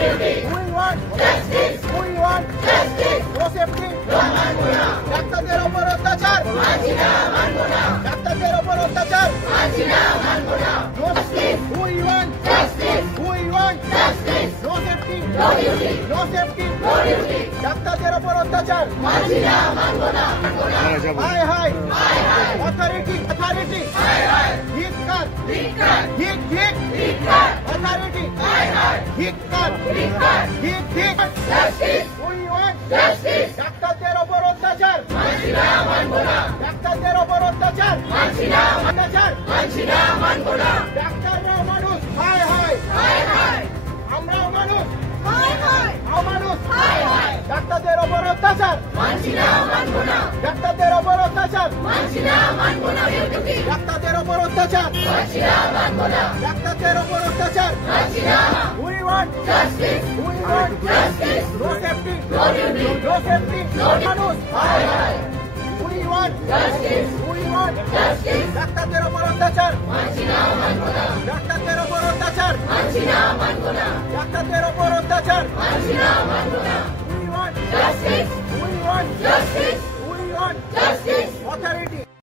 duty. We want justice. We want justice. No safety. ডাক্তারদের উপর অত্যাচার মানছি না, মানবো না। ডাক্তারদের উপর অত্যাচার মানছি না, মানবো না। Justice. We want justice. We want justice. No safety. No duty. No safety. No duty. ডাক্তারদের উপর অত্যাচার মানছি না, মানবো না। হায় হায় হায় হায় অথরিটি অথরিটি হায় হায় ধিক্কার ধিক্কার ধিক ধিক ধিক্কার অথরিটি হায় হায় ধিক্কার ধিক্কার ধিক ধিক জাস্টিস উই ওয়ান্ট জাস্টিস ডাক্তারদের উপর অত্যাচার মানছি না, মানবো না। ডাক্তারদের উপর অত্যাচার মানছি না, অত্যাচার মানছি না, মানবো না। ডাক্তাররাও মানুষ হায় হায় হায় হায় আমরাও মানুষ হায় হায় মানুষ হায় হায় ডাক্তারদের উপর অত্যাচার মানছি না, মানবো না। ডাক্তারদের উপর অত্যাচার মানছি না, মানবো না। ডাক্তারদের উপর অত্যাচার মানছি না, মানবো না। ডাক্তারদের উপর অত্যাচার মানছি না। We want justice. We want justice. No safety. No duty. No safety. No মানুষ হায় হায় We want justice. We want justice. ডাক্তারদের উপর অত্যাচার মানছি না, মানবো না। ডাক্তারদের উপর অত্যাচার মানছি না, মানবো না। ডাক্তারদের উপর অত্যাচার মানছি না, মানবো না। We want justice. We want justice. We want justice. Authority